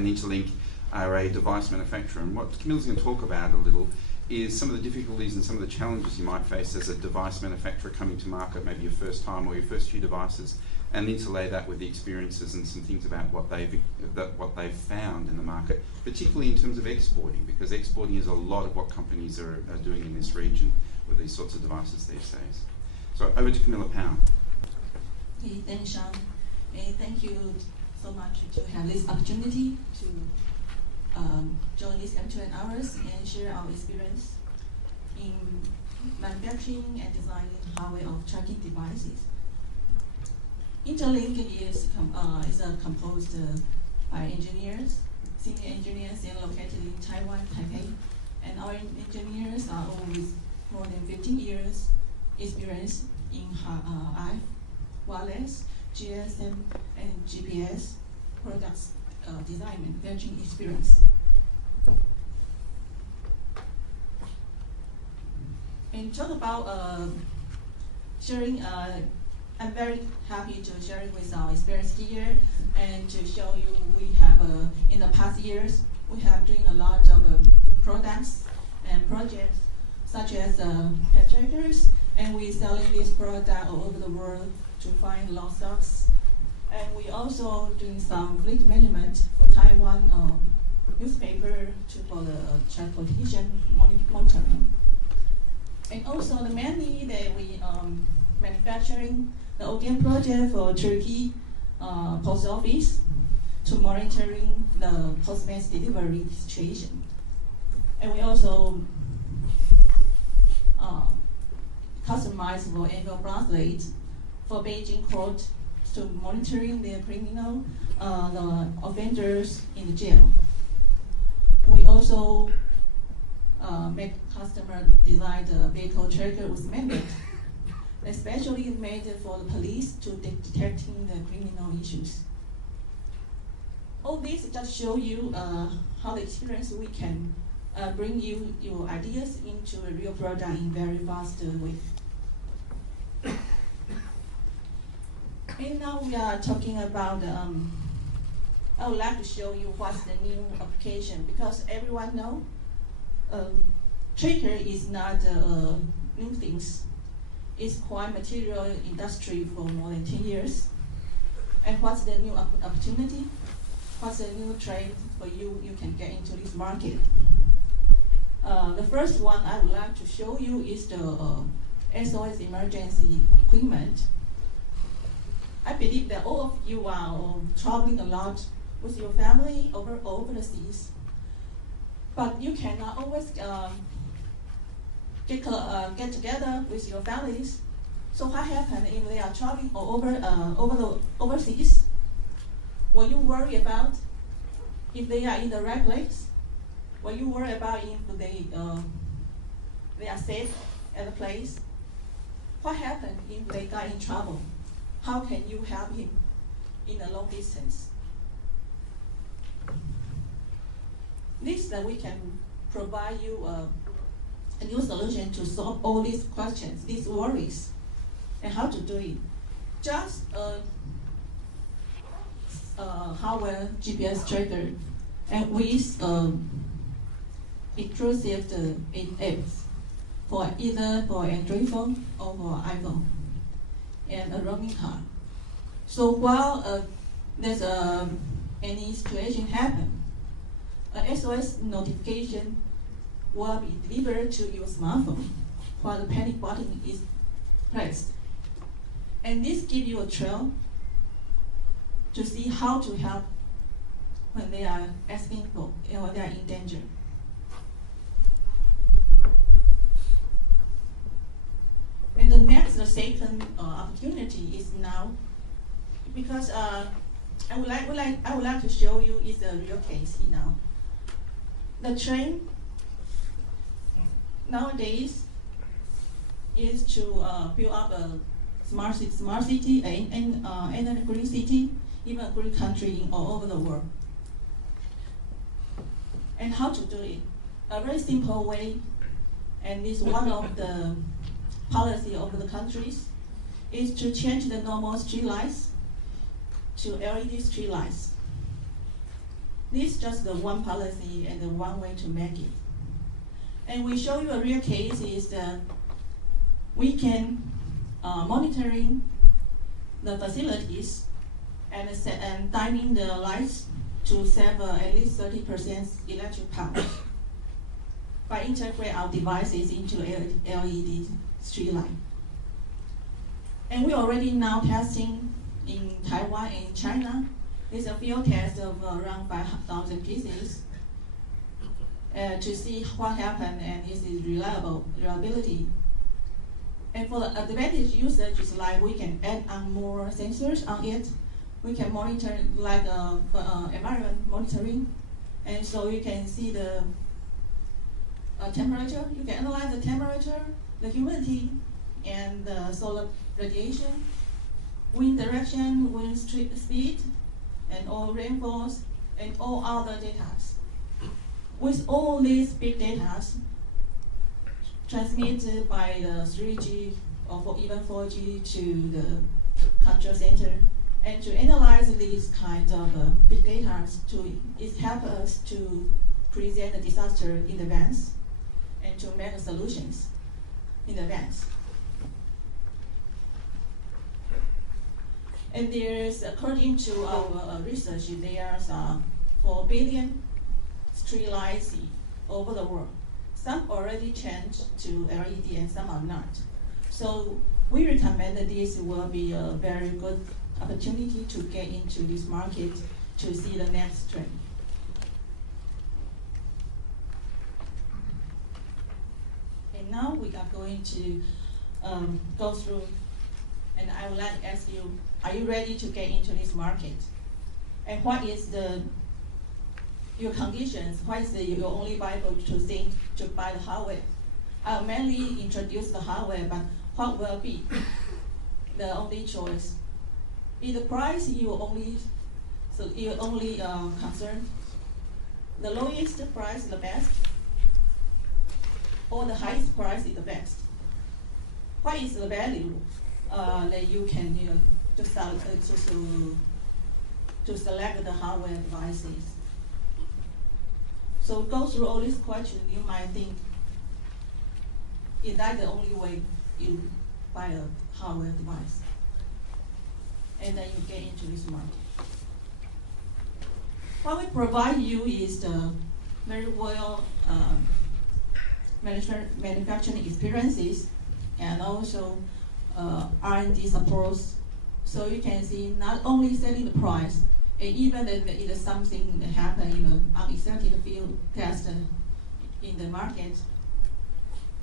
and Interlink are a device manufacturer. And what Camilla's going to talk about a little is some of the difficulties and some of the challenges you might face as a device manufacturer coming to market, maybe your first time or your first few devices, and interlay that with the experiences and some things about what they've found in the market, particularly in terms of exporting, because exporting is a lot of what companies are doing in this region with these sorts of devices these days. So over to Camilla Powell. Okay, thanks, Sean. Thank you so much to have this opportunity to join this M2M hours and share our experience in manufacturing and designing hardware of tracking devices. Interlink is composed by engineers, senior engineers, and located in Taiwan, Taipei. And our engineers are all with more than 15 years experience in RF, wireless, GSM, and GPS products design and manufacturing experience. And talk about sharing, I'm very happy to share with our experience here and to show you we have, in the past years, we have doing a lot of products and projects such as pet trackers, and we're selling this product all over the world to find lost stocks. And we also doing some fleet management for Taiwan newspaper for the transportation monitoring. And also mainly that we manufacturing the ODM project for Turkey post office to monitoring the postman's delivery situation. And we also customize for ankle bracelet for Beijing court to monitoring their criminal, the offenders in the jail. We also make customer design the vehicle tracker with magnet, especially made for the police to detecting the criminal issues. All this just show you how the experience we can bring you your ideas into a real product in very fast way. And now we are talking about, I would like to show you what's the new application, because everyone know tracker is not new things. It's quite material industry for more than 10 years. And what's the new opportunity? What's the new trend for you can get into this market? The first one I would like to show you is the SOS emergency equipment. I believe that all of you are traveling a lot with your family overseas, but you cannot always get together with your families. So what happens if they are traveling overseas? Will you worry about if they are in the right place? Will you worry about if they are safe at the place? What happens if they got in trouble? How can you help him in a long distance? This we can provide you a new solution to solve all these questions, these worries, and how to do it. Just hardware GPS tracker and with inclusive apps for either for Android phone or for iPhone, and a roaming card. So while there's any situation happen, a SOS notification will be delivered to your smartphone while the panic button is pressed. And this gives you a trail to see how to help when they are asking for or they are in danger. And the second opportunity is now, because I would like to show you is a real case here now. The trend nowadays is to build up a smart city and a green city, even a green country all over the world. And how to do it? A very simple way, and this one of the policy of the countries, is to change the normal street lights to LED street lights. This is just the one policy and the one way to make it. And we show you a real case is that we can monitoring the facilities and timing the lights to save at least 30% electric power by integrate our devices into LED street light. And we already now testing in Taiwan and China. It's a field test of around 5,000 pieces to see what happened and is it reliability. And for the advantage usage is like we can add on more sensors on it. We can monitor like environment monitoring, and so you can see the temperature. You can analyze the temperature, the humidity, and the solar radiation, wind direction, wind speed, and all rainfalls, and all other data. With all these big data transmitted by the 3G or even 4G to the control center, and to analyze these kinds of big data, it helps us to present the disaster in advance and to make solutions in advance. And there's, according to our research, there's 4 billion street lights over the world. Some already changed to LED and some are not. So we recommend that this will be a very good opportunity to get into this market to see the next trend. And now we are going to go through, and I would like to ask you, are you ready to get into this market? And what is your conditions? What is your only viable to think to buy the hardware? I'll mainly introduce the hardware, but what will be the only choice? Is the price you only concern? The lowest price is the best, or the highest price is the best? What is the value that you can to select the hardware devices? So go through all these questions. You might think, is that the only way you buy a hardware device? And then you get into this market. What we provide you is the very well manufacturing experiences and also R&D supports. So you can see not only setting the price, and even if it is something that happened in an unexpected field test in the market,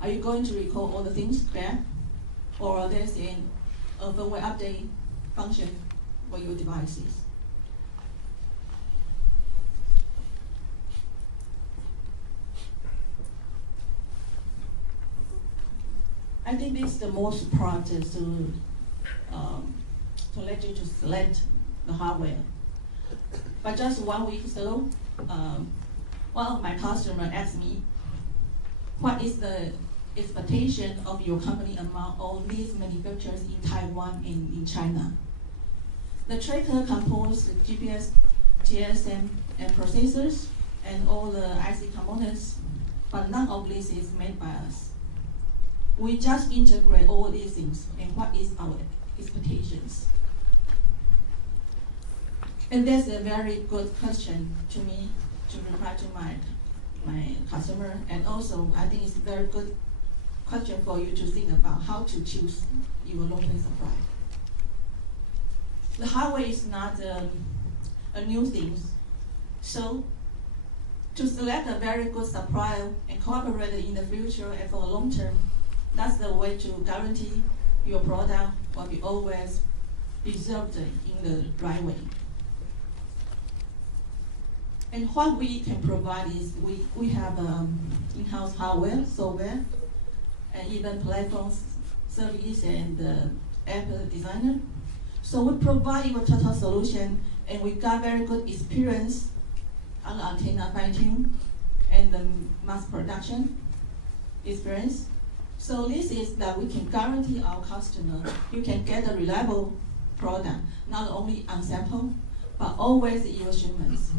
are you going to record all the things back? Or there's a firmware update function for your devices? I think this is the most practice to let you to select the hardware. But just 1 week ago, one of my customers asked me, what is the expectation of your company among all these manufacturers in Taiwan and in China? The tracker composed GPS, GSM, and processors, and all the IC components, but none of this is made by us. We just integrate all these things, and what is our expectations? And that's a very good question to me to reply to my customer, and also I think it's a very good question for you to think about how to choose your long-term supply. The hardware is not a new thing, so to select a very good supplier and cooperate in the future and for the long term, that's the way to guarantee your product will be always preserved in the right way. And what we can provide is we have in-house hardware, software, and even platforms, service, and app designer. So we provide you a total solution, and we got very good experience on the antenna fine-tune and the mass production experience. So this is that we can guarantee our customer you can get a reliable product, not only on sample, but always in your shipments.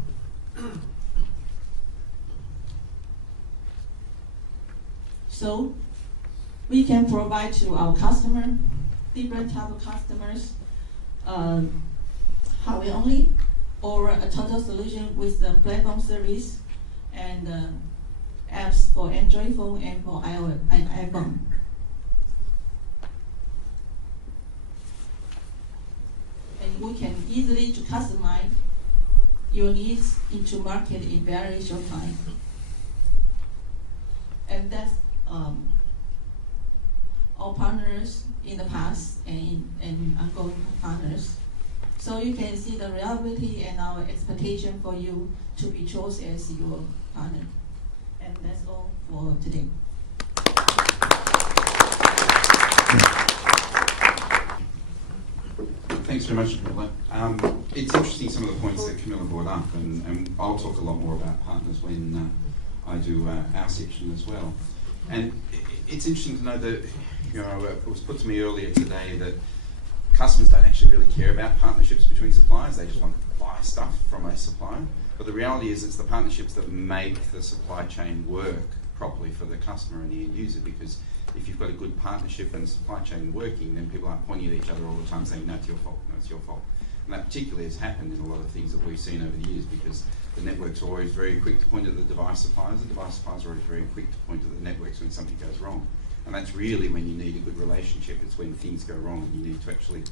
So we can provide to our customer, different type of customers, hardware only, or a total solution with the platform service and apps for Android phone and for iOS and iPhone. And we can easily to customize your needs into market in very short time. And that's our partners in the past and ongoing partners. So you can see the reliability and our expectation for you to be chosen as your partner. And that's all for today. Thanks very much, Camilla. It's interesting some of the points that Camilla brought up, and I'll talk a lot more about partners when I do our section as well. And it's interesting to know that, you know, it was put to me earlier today that customers don't actually really care about partnerships between suppliers. They just want to buy stuff from a supplier. But the reality is it's the partnerships that make the supply chain work properly for the customer and the end user, because if you've got a good partnership and supply chain working, then people aren't pointing at each other all the time saying, no, it's your fault, no, it's your fault. And that particularly has happened in a lot of things that we've seen over the years, because the networks are always very quick to point at the device suppliers. The device suppliers are always very quick to point at the networks when something goes wrong. And that's really when you need a good relationship. It's when things go wrong and you need to actually,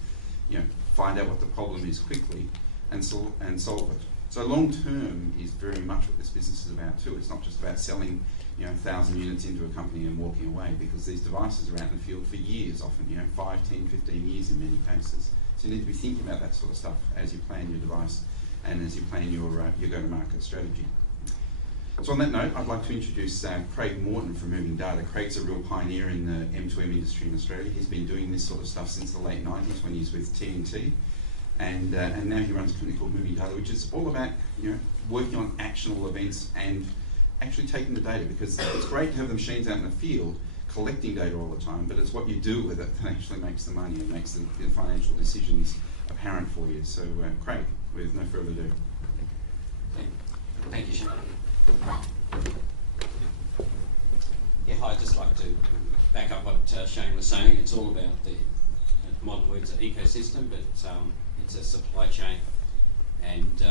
you know, find out what the problem is quickly and solve it. So long term is very much what this business is about too. It's not just about selling, you know, 1,000 units into a company and walking away, because these devices are out in the field for years, often, you know, 5, 10, 15 years in many cases. So you need to be thinking about that sort of stuff as you plan your device and as you plan your go-to-market strategy. So on that note, I'd like to introduce Craig Morton from Moving Data. Craig's a real pioneer in the M2M industry in Australia. He's been doing this sort of stuff since the late 90s when he's with TNT. And now he runs a company called Moving Data, which is all about, you know, working on actionable events and actually taking the data, because it's great to have the machines out in the field collecting data all the time, but it's what you do with it that actually makes the money and makes the financial decisions apparent for you. So Craig, with no further ado. Thank you, Shane. Yeah, hi, I'd just like to back up what Shane was saying. It's all about the modern words of ecosystem, but it's a supply chain, and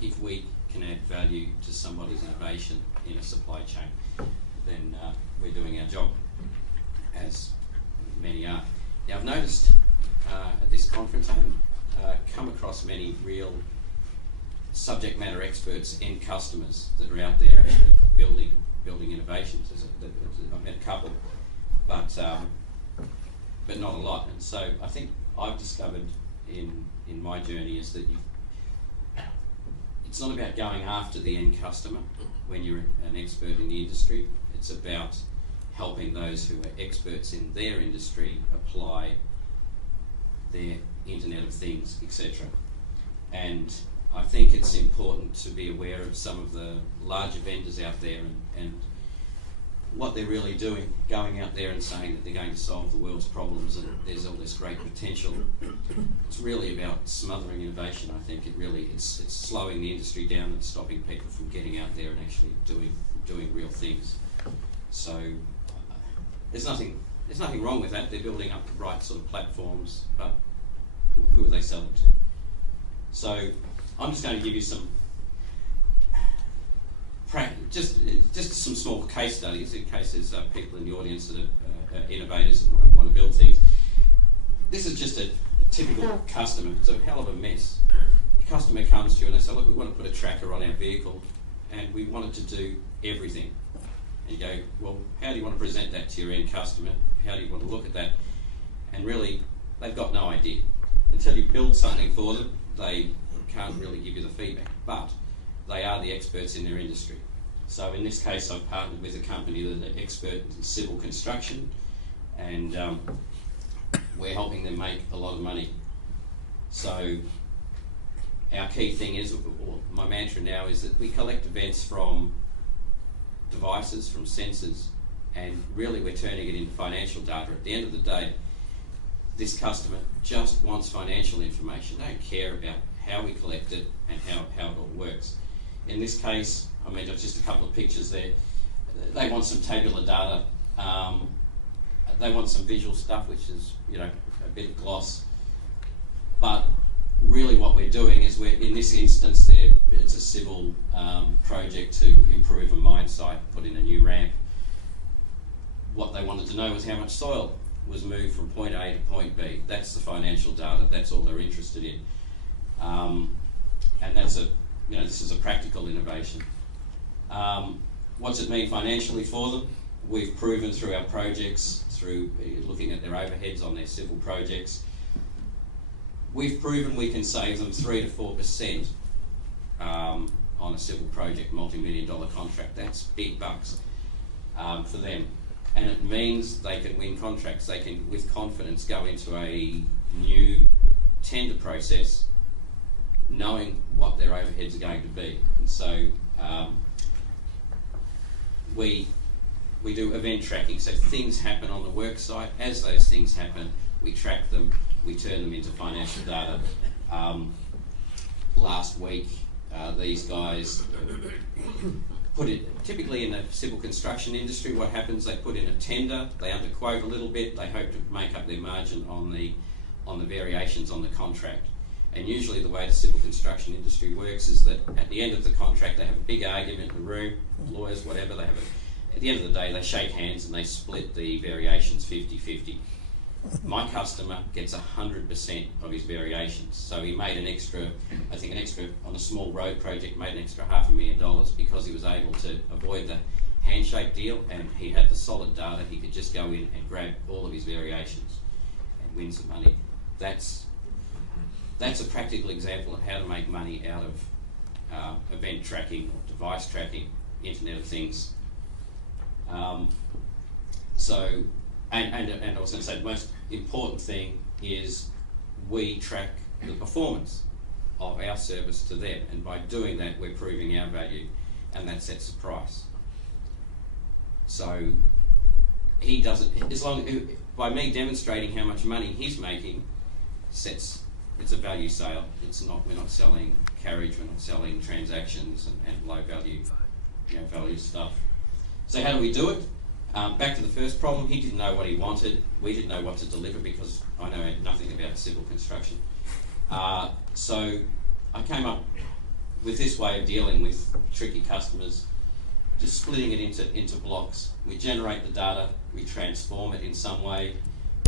if we can add value to somebody's innovation in a supply chain, then we're doing our job, as many are. Now, I've noticed at this conference I haven't come across many real subject matter experts and customers that are out there actually building innovations. I've met a couple, but not a lot. And so I think I've discovered in my journey is that it's not about going after the end customer when you're an expert in the industry. It's about helping those who are experts in their industry apply their Internet of Things, etc. And I think it's important to be aware of some of the larger vendors out there and what they're really doing, going out there and saying that they're going to solve the world's problems and there's all this great potential. It's really about smothering innovation, I think. It's slowing the industry down and stopping people from getting out there and actually doing real things. So there's nothing wrong with that. They're building up the right sort of platforms, but who are they selling to? So I'm just going to give you some just some small case studies in case there's people in the audience that are innovators and want to build things. This is just a typical customer. It's a hell of a mess. The customer comes to you and they say, look, we want to put a tracker on our vehicle and we want it to do everything. And you go, well, how do you want to present that to your end customer? How do you want to look at that? And really, they've got no idea. Until you build something for them, they can't really give you the feedback. But they are the experts in their industry. So in this case, I've partnered with a company that are expert in civil construction, and we're helping them make a lot of money. So our key thing is, or my mantra now is that we collect events from devices, from sensors, and really we're turning it into financial data. At the end of the day, this customer just wants financial information. They don't care about how we collect it and how it all works. In this case, I mean, just a couple of pictures there. They want some tabular data. They want some visual stuff, which is, you know, a bit of gloss. But really what we're doing is in this instance it's a civil project to improve a mine site, put in a new ramp. What they wanted to know was how much soil was moved from point A to point B. That's the financial data, that's all they're interested in. And that's this is a practical innovation. What's it mean financially for them? We've proven through our projects, through looking at their overheads on their civil projects, we've proven we can save them 3 to 4% on a civil project, multi-million-dollar contract. That's big bucks for them. And it means they can win contracts. They can, with confidence, go into a new tender process knowing what their overheads are going to be. And so we do event tracking. So things happen on the work site. As those things happen, we track them, we turn them into financial data. Last week, these guys put it, typically in the civil construction industry, what happens, they put in a tender, they underquote a little bit, they hope to make up their margin on the variations on the contract. And usually the way the civil construction industry works is that at the end of the contract, they have a big argument in the room, lawyers, whatever, they have at the end of the day, they shake hands and they split the variations 50-50. My customer gets 100% of his variations. So he made an extra, on a small road project, made an extra $500,000 because he was able to avoid the handshake deal, and he had the solid data. He could just go in and grab all of his variations and win some money. That's a practical example of how to make money out of event tracking or device tracking, Internet of Things. And I was going to say, the most important thing is we track the performance of our service to them, and by doing that we're proving our value, and that sets the price. So he doesn't, by me demonstrating how much money he's making, it's a value sale. We're not selling carriage, we're not selling transactions and low value, value stuff. So how do we do it? Back to the first problem, he didn't know what he wanted. We didn't know what to deliver because I know nothing about civil construction. So I came up with this way of dealing with tricky customers, just splitting it into blocks. We generate the data, we transform it in some way,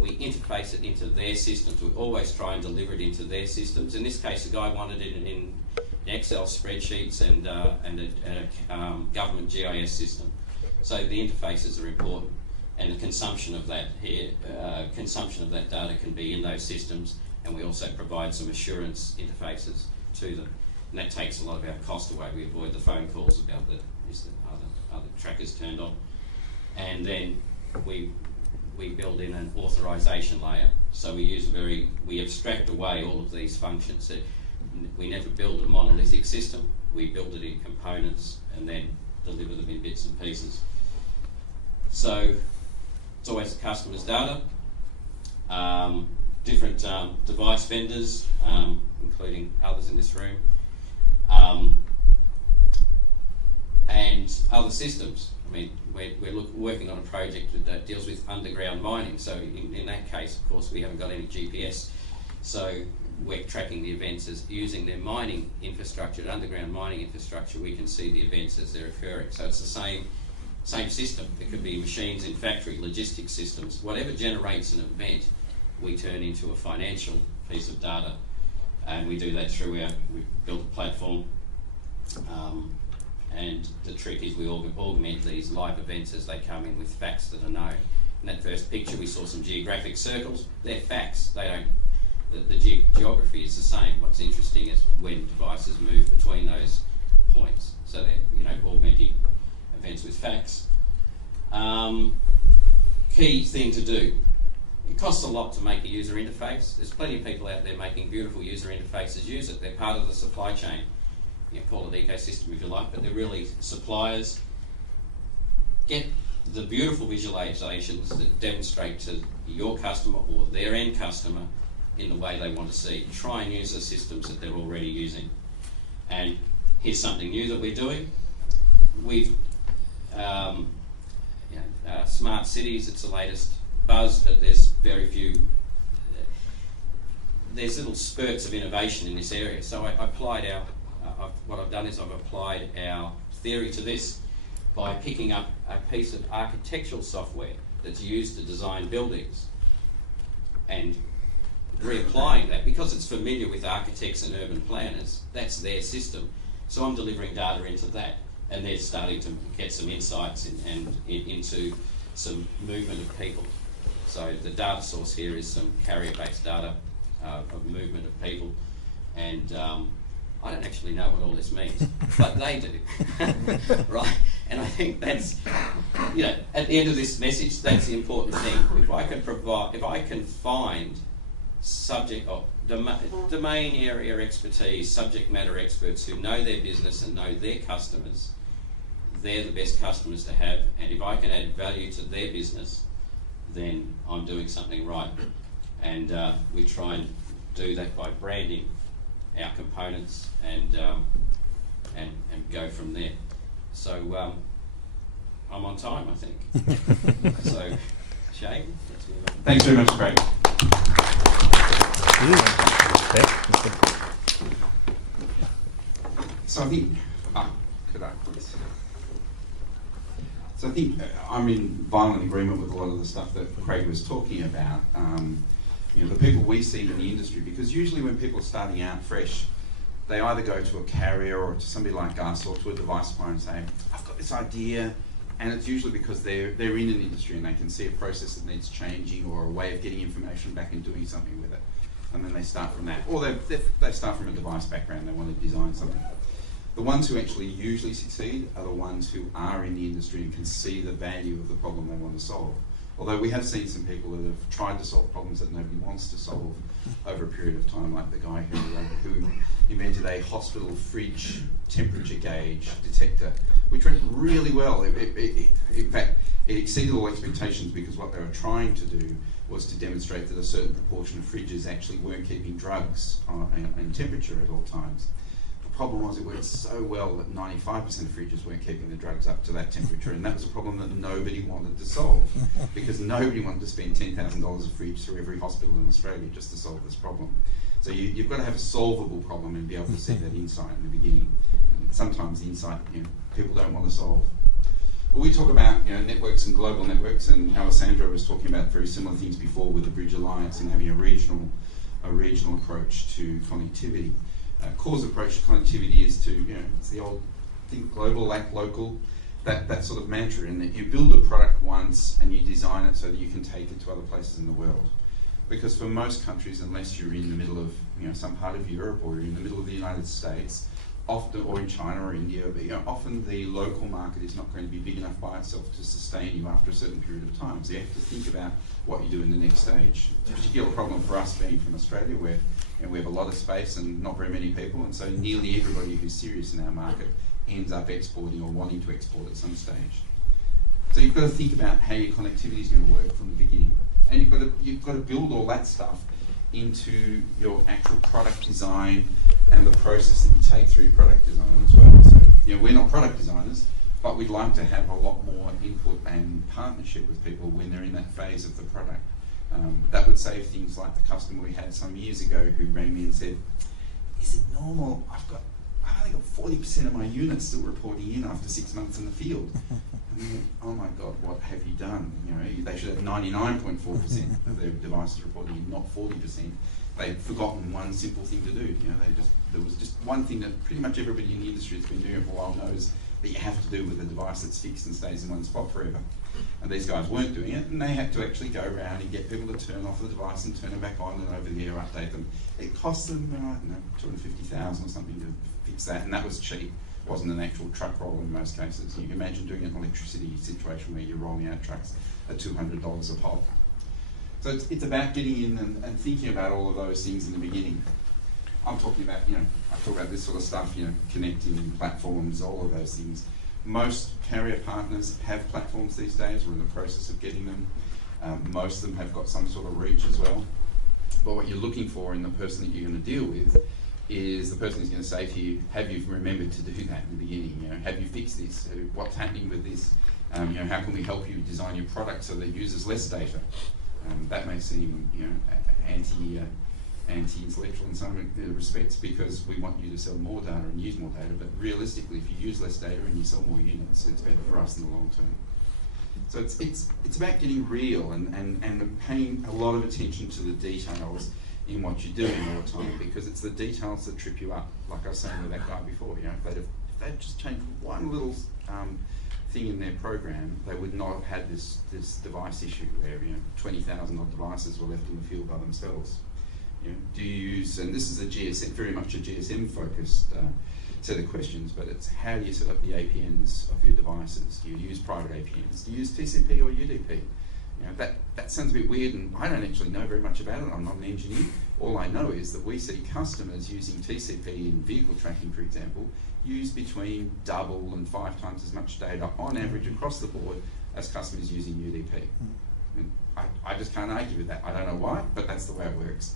we interface it into their systems. We always try and deliver it into their systems. In this case, the guy wanted it in Excel spreadsheets and a government GIS system. So the interfaces are important, and the consumption of that data can be in those systems, and we also provide some assurance interfaces to them. And that takes a lot of our cost away. We avoid the phone calls about are the trackers turned on. And then we build in an authorization layer. So we abstract away all of these functions. We never build a monolithic system. We build it in components and then deliver them in bits and pieces. So it's always the customer's data. Different device vendors, including others in this room, and other systems. I mean, we're working on a project that deals with underground mining. So in that case, of course, we haven't got any GPS. So we're tracking the events as using their mining infrastructure, underground mining infrastructure. We can see the events as they're occurring. So it's the same system. It could be machines in factory, logistics systems. Whatever generates an event, we turn into a financial piece of data. And we do that through we've built a platform. And the trick is we augment these live events as they come in with facts that are known. In that first picture, we saw some geographic circles. They're facts. They don't. The geography is the same. What's interesting is when devices move between those points. So they're augmenting events with facts. Key thing to do. It costs a lot to make a user interface. There's plenty of people out there making beautiful user interfaces. Use it. They're part of the supply chain. Call it ecosystem if you like, but they're really suppliers. Get the beautiful visualizations that demonstrate to your customer or their end customer in the way they want to see. Try and use the systems that they're already using. And here's something new that we're doing. We've smart cities, it's the latest buzz, but there's very few, there's little spurts of innovation in this area. So I applied what I've done is I've applied our theory to this by picking up a piece of architectural software that's used to design buildings and reapplying that, because it's familiar with architects and urban planners, that's their system. So I'm delivering data into that, and they're starting to get some insights into some movement of people. So the data source here is some carrier-based data of movement of people, and I don't actually know what all this means, but they do, right? And I think that's, you know, at the end of this message, that's the important thing. If I can find subject or domain area expertise, subject matter experts who know their business and know their customers, they're the best customers to have, and if I can add value to their business, then I'm doing something right. And we try and do that by branding our components and go from there. So I'm on time, I think. So, Shane, let's move on. Thanks very much, Craig. So I think, could I please? So I think I'm in violent agreement with a lot of the stuff that Craig was talking about. You know, the people we see in the industry, because usually when people are starting out fresh, they either go to a carrier or to somebody like us or to a device supplier and say, I've got this idea, and it's usually because they're in an industry and they can see a process that needs changing or a way of getting information back and doing something with it. And then they start from that. Or they start from a device background, they want to design something. The ones who actually usually succeed are the ones who are in the industry and can see the value of the problem they want to solve. Although we have seen some people that have tried to solve problems that nobody wants to solve over a period of time, like the guy who invented a hospital fridge temperature gauge detector, which went really well. In fact, it exceeded all expectations, because what they were trying to do was to demonstrate that a certain proportion of fridges actually weren't keeping drugs in temperature at all times. The problem was it worked so well that 95% of fridges weren't keeping the drugs up to that temperature, and that was a problem that nobody wanted to solve, because nobody wanted to spend $10,000 a fridge through every hospital in Australia just to solve this problem. So you've got to have a solvable problem and be able to see that insight in the beginning. And sometimes the insight, you know, people don't want to solve. But we talk about, you know, networks and global networks, and Alessandro was talking about very similar things before with the Bridge Alliance and having a regional approach to connectivity. Core's approach to connectivity is to, you know, it's the old think global, act local, that sort of mantra, in that you build a product once and you design it so that you can take it to other places in the world. Because for most countries, unless you're in the middle of, you know, some part of Europe or you're in the middle of the United States, often, or in China or India, but, you know, often the local market is not going to be big enough by itself to sustain you after a certain period of time. So you have to think about what you do in the next stage. It's a particular problem for us being from Australia, where, you know, we have a lot of space and not very many people, and so nearly everybody who's serious in our market ends up exporting or wanting to export at some stage. So you've got to think about how your connectivity is going to work from the beginning. And you've got to build all that stuff into your actual product design and the process that you take through your product design as well. So, you know, we're not product designers, but we'd like to have a lot more input and partnership with people when they're in that phase of the product. That would save things like the customer we had some years ago who rang me and said, is it normal? I've only got 40% of my units still reporting in after 6 months in the field. And we went, oh my God, what have you done? You know, they should have 99.4% of their devices reporting in, not 40%. They'd forgotten one simple thing to do. You know, there was just one thing that pretty much everybody in the industry that's been doing it for a while knows that you have to do with a device that's fixed and stays in one spot forever. And these guys weren't doing it, and they had to actually go around and get people to turn off the device and turn it back on and over the air update them. It cost them, I don't know, $250,000 or something to fix that, and that was cheap. It wasn't an actual truck roll in most cases. You can imagine doing an electricity situation where you're rolling out trucks at $200 a pop. So it's about getting in and thinking about all of those things in the beginning. I'm talking about, you know, I talk about this sort of stuff, you know, connecting platforms, all of those things. Most carrier partners have platforms these days. We're in the process of getting them. Most of them have got some sort of reach as well. But what you're looking for in the person that you're going to deal with is the person who's going to say to you, have you remembered to do that in the beginning? You know, have you fixed this? What's happening with this? You know, how can we help you design your product so that it uses less data? That may seem, you know, anti-intellectual in some respects, because we want you to sell more data and use more data, but realistically, if you use less data and you sell more units, it's better for us in the long term. So it's about getting real and paying a lot of attention to the details in what you're doing all the time, because it's the details that trip you up. Like I was saying with that guy before, you know, if they'd just changed one little thing in their program, they would not have had this device issue where, you know, 20,000 odd devices were left in the field by themselves. You know, do you use, and this is a GSM, very much a GSM focused set of questions, but it's how do you set up the APNs of your devices? Do you use private APNs? Do you use TCP or UDP? You know, that sounds a bit weird, and I don't actually know very much about it. I'm not an engineer. All I know is that we see customers using TCP in vehicle tracking, for example, use between double and 5 times as much data on average across the board as customers using UDP. And I just can't argue with that. I don't know why, but that's the way it works.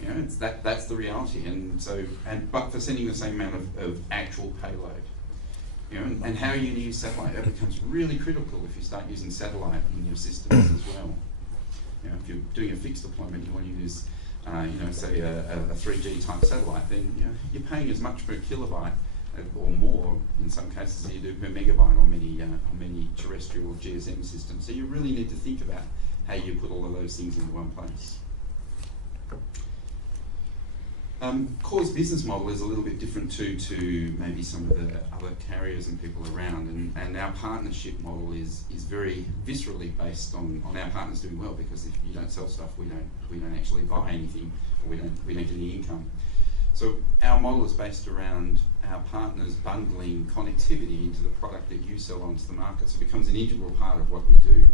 You know, that's the reality. And so, but for sending the same amount of actual payload. You know, and how are you going to use satellite? That becomes really critical if you start using satellite in your systems as well. You know, if you're doing a fixed deployment, you want to use, you know, say a 3G type satellite, then, you know, you're paying as much per kilobyte or more in some cases than you do per megabyte on many terrestrial GSM systems. So you really need to think about how you put all of those things into one place. Core's business model is a little bit different to maybe some of the other carriers and people around, and our partnership model is very viscerally based on our partners doing well, because if you don't sell stuff, we don't actually buy anything, or we don't get any income. So our model is based around our partners bundling connectivity into the product that you sell onto the market, so it becomes an integral part of what you do.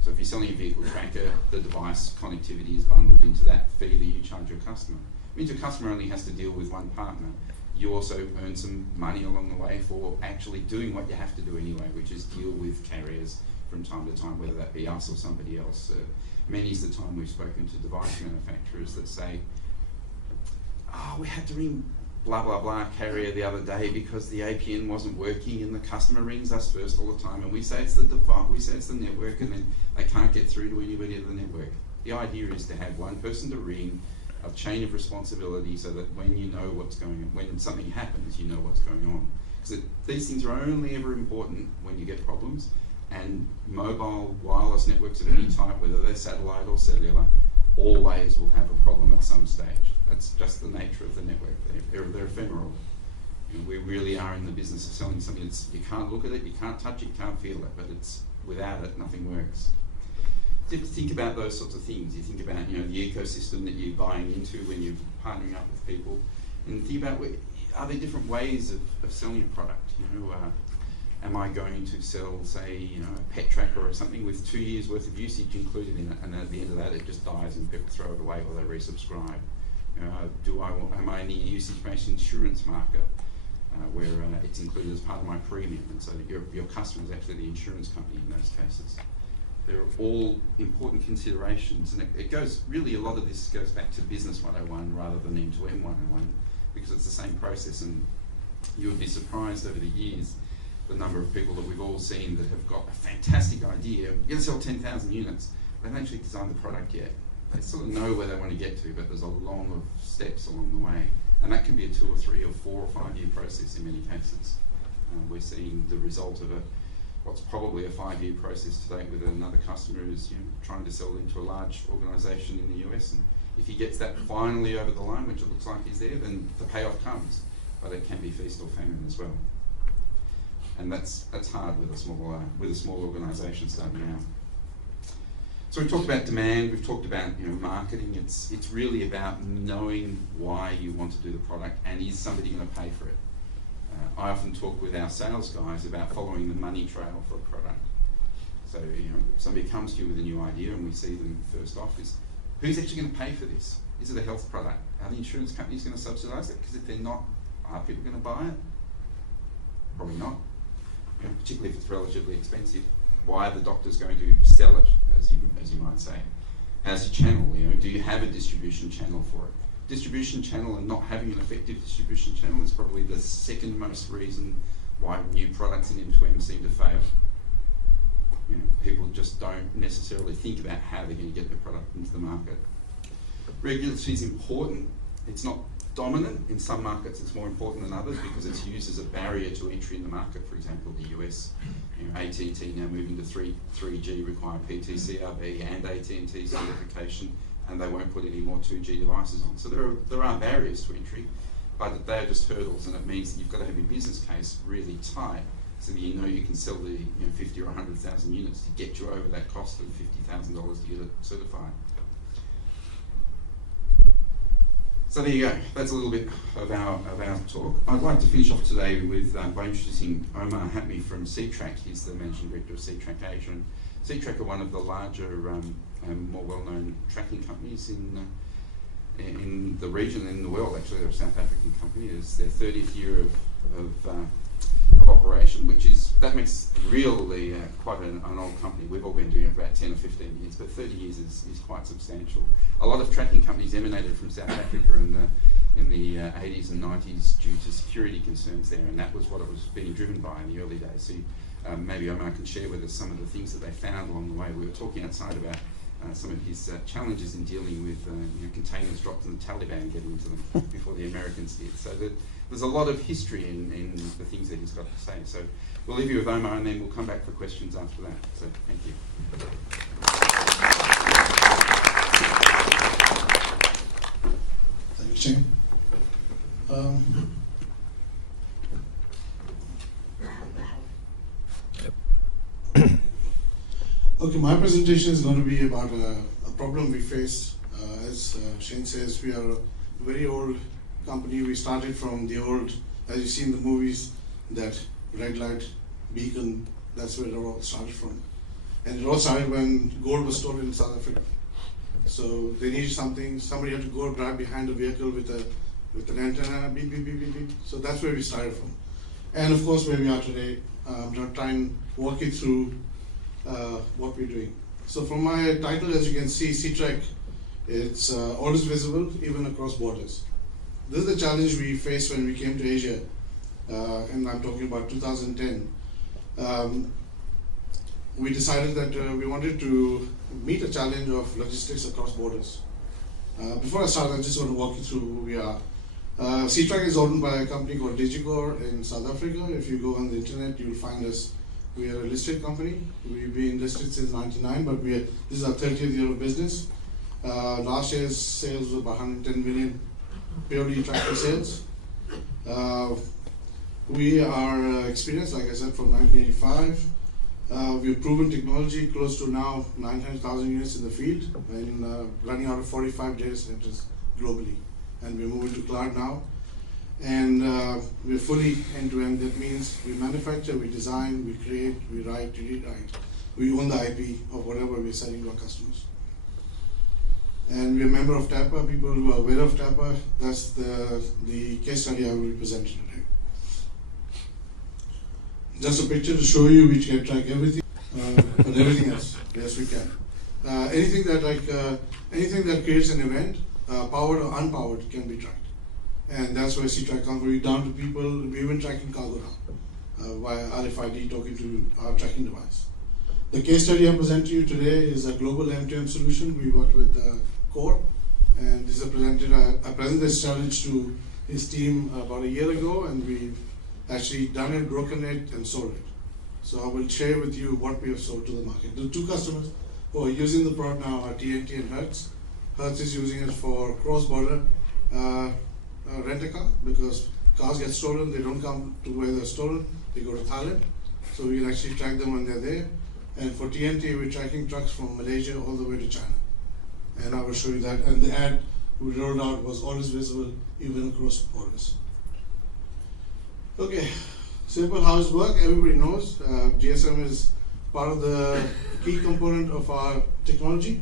So if you're selling a vehicle tracker, the device connectivity is bundled into that fee that you charge your customer. It means your customer only has to deal with one partner. You also earn some money along the way for actually doing what you have to do anyway, which is deal with carriers from time to time, whether that be us or somebody else. Many's the time we've spoken to device manufacturers that say, oh, we had to ring blah, blah, blah carrier the other day because the APN wasn't working, and the customer rings us first all the time, and we say it's the device, we say it's the network, and then they can't get through to anybody at the network. The idea is to have one person to ring, a chain of responsibility, so that when you know what's going on, when something happens, you know what's going on. Because these things are only ever important when you get problems, and mobile wireless networks of any type, whether they're satellite or cellular, always will have a problem at some stage. That's just the nature of the network. They're ephemeral. You know, we really are in the business of selling something that's, you can't look at it, you can't touch it, you can't feel it, but it's, without it, nothing works. So you have to think about those sorts of things. You think about, you know, the ecosystem that you're buying into when you're partnering up with people, and think about, are there different ways of selling a product? You know, am I going to sell, say, you know, a pet tracker or something with 2 years worth of usage included in it, and at the end of that it just dies and people throw it away or they resubscribe? You know, am I in the usage-based insurance market where it's included as part of my premium, and so that your customer is actually the insurance company in those cases? They're all important considerations, and it goes, really a lot of this goes back to Business 101 rather than M2M 101, because it's the same process, and you would be surprised over the years the number of people that we've all seen that have got a fantastic idea. You're going to sell 10,000 units. They haven't actually designed the product yet. They sort of know where they want to get to, but there's a long of steps along the way. And that can be a 2 or 3 or 4 or 5 year process in many cases. We're seeing the result of what's probably a 5-year process to date with another customer who's, you know, trying to sell into a large organisation in the US. And if he gets that finally over the line, which it looks like he's there, then the payoff comes. But it can be feast or famine as well. And that's hard with a small organisation starting out. So we've talked about demand, we've talked about, you know, marketing. It's really about knowing why you want to do the product, and is somebody going to pay for it. I often talk with our sales guys about following the money trail for a product. So, you know, somebody comes to you with a new idea, and we see them first off is, who's actually going to pay for this? Is it a health product? Are the insurance companies going to subsidise it? Because if they're not, are people going to buy it? Probably not. You know, particularly if it's relatively expensive. Why are the doctors going to sell it, as you might say? How's your channel? You know, do you have a distribution channel for it? distribution channel and not having an effective distribution channel is probably the second most reason why new products in M2M seem to fail. You know, people just don't necessarily think about how they're going to get their product into the market. Regulatory is important. It's not dominant. In some markets it's more important than others because it's used as a barrier to entry in the market. For example, the US, you know, AT&T now moving to 3G require PTCRB and AT&T certification, and they won't put any more 2G devices on. So there are barriers to entry, but they are just hurdles, and it means that you've got to have your business case really tight so that you know you can sell the 50 or 100,000 units to get you over that cost of $50,000 to get it certified. So there you go. That's a little bit of our talk. I'd like to finish off today with by introducing Omar Hatmi from C-Track. He's the managing director of C-Track Asia, and C-Track are one of the larger and more well-known tracking companies in the region and in the world. Actually, they're a South African company. It's their 30th year of operation, that makes really quite an old company. We've all been doing it for about 10 or 15 years, but 30 years is quite substantial. A lot of tracking companies emanated from South Africa in the 80s and 90s due to security concerns there, and that was what it was being driven by in the early days. So maybe Omar can share with us some of the things that they found along the way. We were talking outside about some of his challenges in dealing with containers dropped in the Taliban getting into them before the Americans did. So there's a lot of history in the things that he's got to say. So we'll leave you with Omar and then we'll come back for questions after that. So thank you. Thank you, Shane. Okay, my presentation is going to be about a problem we faced. As Shane says, we are a very old company. We started from the old, as you see in the movies, that red light beacon. That's where it all started from. And it all started when gold was stolen in South Africa. So they needed something. Somebody had to go drive behind a vehicle with an antenna, beep, beep, beep, beep, beep. So that's where we started from. And of course, where we are today. I'm going to try and walk you through what we're doing. So from my title, as you can see, C-Track, it's always visible, even across borders. This is the challenge we faced when we came to Asia, and I'm talking about 2010. We decided that we wanted to meet a challenge of logistics across borders. Before I start, I just want to walk you through who we are. C-Track is owned by a company called Digicor in South Africa. If you go on the internet, you'll find us. We are a listed company. We've been listed since '99, but this is our 30th year of business. Last year's sales were about 110 million purely tractor sales. We are experienced, like I said, from 1985. We've proven technology close to now 900,000 units in the field and running out of 45 data centers globally. And we're moving to cloud now. And we're fully end-to-end. That means we manufacture, we design, we create, we write, we rewrite. We own the IP of whatever we're selling to our customers. And we're a member of TAPA. People who are aware of TAPA, that's the case study I will present today. Just a picture to show you which can track everything, but everything else, yes we can. Anything that creates an event, powered or unpowered, can be tracked. And that's where C-Track comes. We're down to people. We're even tracking cargo now via RFID, talking to our tracking device. The case study I present to you today is a global M2M solution. We worked with Core, and this is I presented this challenge to his team about a year ago, and we've actually done it, broken it, and sold it. So I will share with you what we have sold to the market. The two customers who are using the product now are TNT and Hertz. Hertz is using it for cross-border rent-a-car, because cars get stolen, they don't come to where they're stolen, they go to Thailand. So we can actually track them when they're there. And for TNT, we're tracking trucks from Malaysia all the way to China. And I will show you that. And the ad we rolled out was always visible, even across borders. Okay, simple how it works. Everybody knows GSM is part of the key component of our technology.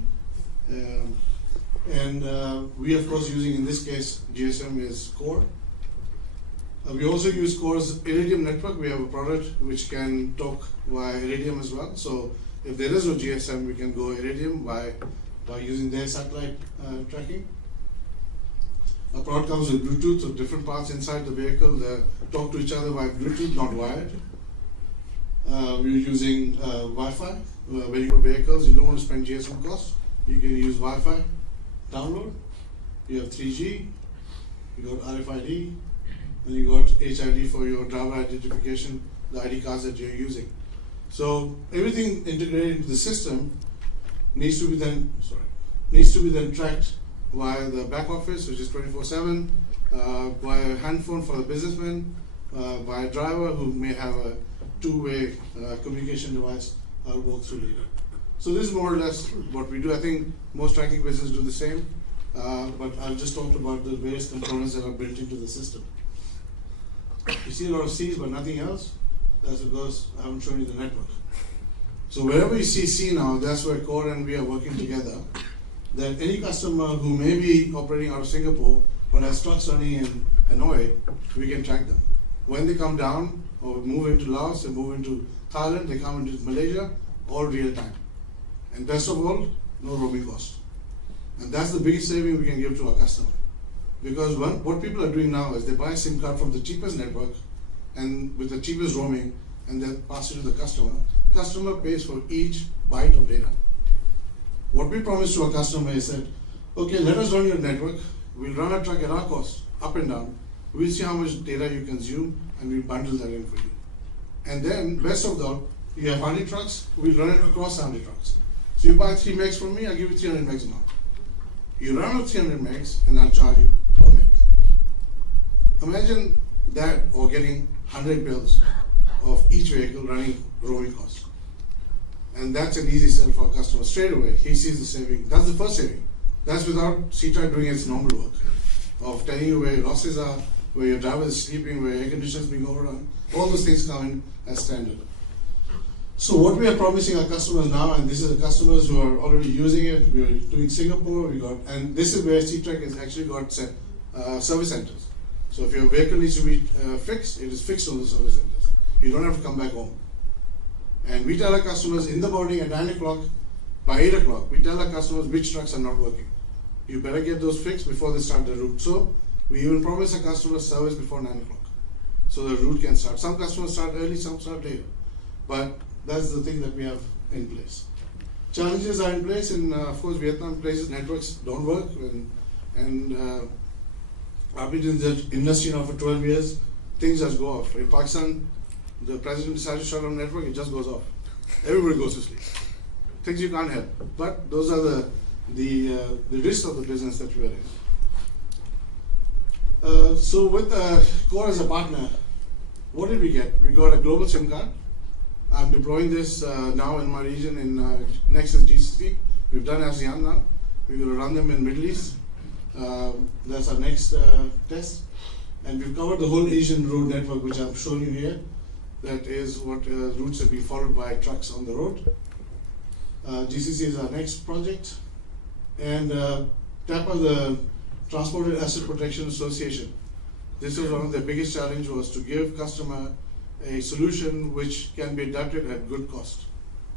We of course using, in this case, GSM is Core. We also use Core's Iridium network. We have a product which can talk via Iridium as well. So if there is no GSM, we can go Iridium by using their satellite tracking. A product comes with Bluetooth, so different parts inside the vehicle they talk to each other by Bluetooth, not wired. We're using Wi-Fi. When you go vehicles, you don't want to spend GSM costs. You can use Wi-Fi download. You have 3G. You got RFID, and you got HID for your driver identification, the ID cards that you're using. So everything integrated into the system needs to be then tracked via the back office, which is 24/7, via a handphone for the businessman, by a driver who may have a two-way communication device. I'll walk through later. So this is more or less what we do. I think most tracking businesses do the same, but I've just talked about the various components that are built into the system. You see a lot of C's but nothing else. That's because I haven't shown you the network. So wherever you see C now, that's where Core and we are working together. That any customer who may be operating out of Singapore but has trucks running in Hanoi, we can track them. When they come down or move into Laos and move into Thailand, they come into Malaysia, all real time. And best of all, no roaming cost. And that's the biggest saving we can give to our customer. Because what people are doing now is they buy a SIM card from the cheapest network and with the cheapest roaming and then pass it to the customer. Customer pays for each byte of data. What we promise to our customer is that, okay, let us run your network, we'll run a truck at our cost, up and down, we'll see how much data you consume and we'll bundle that in for you. And then, best of all, you have 100 trucks, we'll run it across 100 trucks. So you buy 3 megs from me, I'll give you 300 megs a month. You run out 300 megs and I'll charge you per meg. Imagine that, or getting 100 bills of each vehicle running roaming costs. And that's an easy sell for a customer straight away. He sees the saving. That's the first saving. That's without CTRA doing its normal work of telling you where your losses are, where your driver is sleeping, where air conditioner is being overrun. All those things come in as standard. So what we are promising our customers now, and this is the customers who are already using it, we are doing Singapore, and this is where CTRAC has actually got service centers. So if your vehicle needs to be fixed, it is fixed on the service centers. You don't have to come back home. And we tell our customers in the morning at 9 o'clock, by 8 o'clock, we tell our customers which trucks are not working. You better get those fixed before they start the route. So we even promise our customers service before 9 o'clock. So the route can start. Some customers start early, some start later. But that's the thing that we have in place. Challenges are in place. In, of course, Vietnam places networks don't work. And I've been in the industry now for 12 years. Things just go off. In Pakistan, the president decides to shut down the network, it just goes off. Everybody goes to sleep. Things you can't help. But those are the risks of the business that we are in. So with Core as a partner, what did we get? We got a global SIM card. I'm deploying this now in my region in Nexus GCC. We've done ASEAN now. We're going to run them in Middle East. That's our next test. And we've covered the whole Asian road network, which I've shown you here. That is what routes have been followed by trucks on the road. GCC is our next project. And TAPA, the Transported Asset Protection Association. This is one of the biggest challenges, was to give customer a solution which can be adapted at good cost.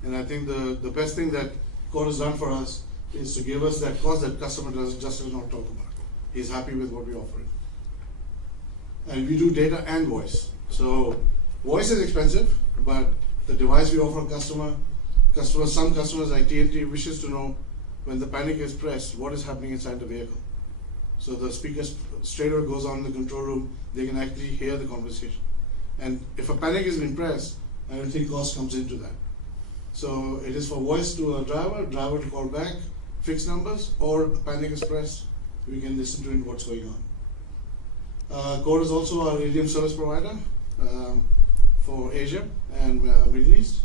And I think the best thing that Core has done for us is to give us that cost that customer just does not talk about. He's happy with what we offer. And we do data and voice. So voice is expensive, but the device we offer a customer, some customers like TNT wishes to know when the panic is pressed, what is happening inside the vehicle. So the speaker straight away goes on in the control room, they can actually hear the conversation. And if a panic has been pressed, I don't think cost comes into that. So it is for voice to a driver to call back, fix numbers, or a panic is pressed, we can listen to what's going on. Core is also our Iridium service provider for Asia and Middle East.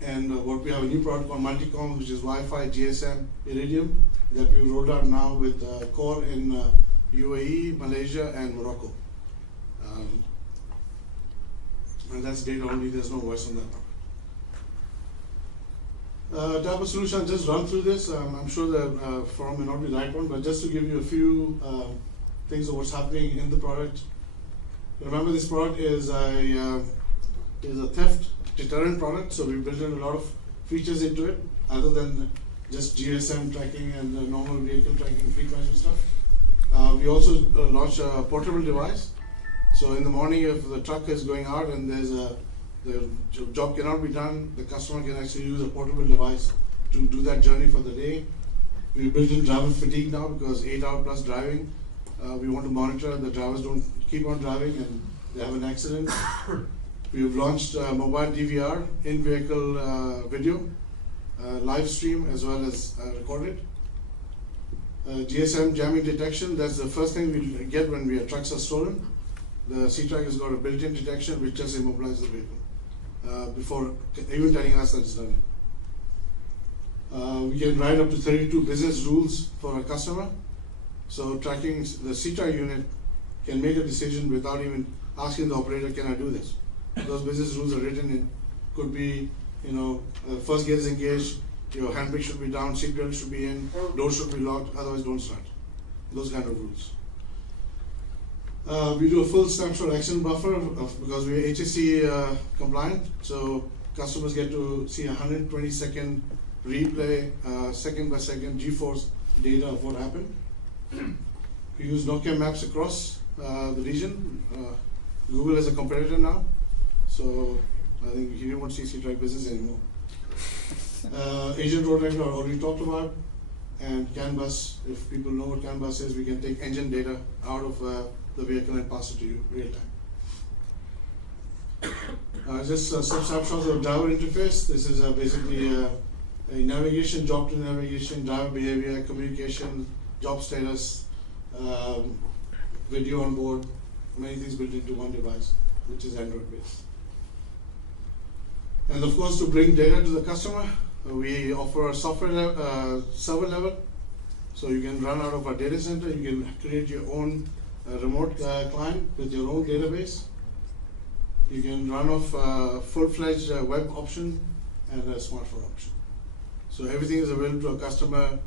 And what we have a new product called Multicom, which is Wi-Fi, GSM, Iridium, that we've rolled out now with Core in UAE, Malaysia, and Morocco. And that's data only, there's no voice on that. Type of solution, I'll just run through this. I'm sure the forum may not be the right one, but just to give you a few things of what's happening in the product. Remember, this product is a theft deterrent product, so we built in a lot of features into it, other than just GSM tracking and normal vehicle tracking, fleet management stuff. We also launched a portable device. So in the morning, if the truck is going out and the job cannot be done, the customer can actually use a portable device to do that journey for the day. We built in driver fatigue now because 8 hour plus driving. We want to monitor the drivers don't keep on driving and they have an accident. We've launched mobile DVR, in-vehicle video, live stream as well as recorded. GSM jamming detection, that's the first thing we get when our trucks are stolen. The C-Track has got a built-in detection which just immobilizes the vehicle before even telling us that it's done. We can write up to 32 business rules for a customer. So tracking the C-Track unit can make a decision without even asking the operator, can I do this? Those business rules are written in. Could be, first gear is engaged, your handbrake should be down, seat belt should be in, door should be locked, otherwise don't start. Those kind of rules. We do a full snapshot action buffer because we're HSE compliant, so customers get to see 120-second replay, second by second G-force data of what happened. We use Nokia maps across the region. Google is a competitor now, so I think you won't see C-Track business anymore. Agent road record I already talked about, and CAN bus. If people know what CAN bus is, we can take engine data out of the vehicle and pass it to you real time. Just some snapshots of driver interface. This is basically a navigation, job to navigation, driver behavior, communication, job status, video on board, many things built into one device, which is Android based. And of course, to bring data to the customer, we offer a software server level. So you can run out of our data center, you can create your own remote client with your own database. You can run off a full-fledged web option and a smartphone option. So everything is available to a customer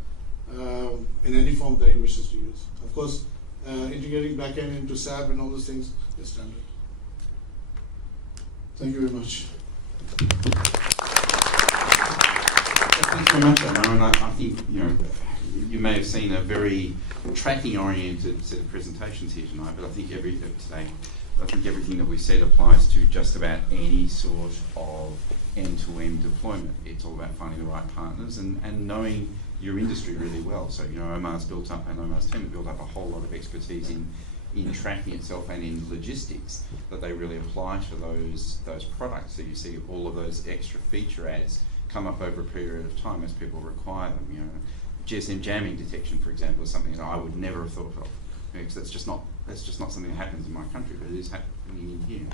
in any form that he wishes to use. Of course, integrating backend into SAP and all those things is standard. Thank you very much. Thanks very much, Aaron. I think you may have seen a very tracking-oriented set of presentations here tonight, but I think everything that we said applies to just about any sort of end-to-end deployment. It's all about finding the right partners and knowing your industry really well. So Omar's built up, and Omar's team have built up a whole lot of expertise in tracking itself and in logistics that they really apply to those products. So you see all of those extra feature adds come up over a period of time as people require them. GSM jamming detection, for example, is something that I would never have thought of, because that's just not something that happens in my country, but it is happening in here.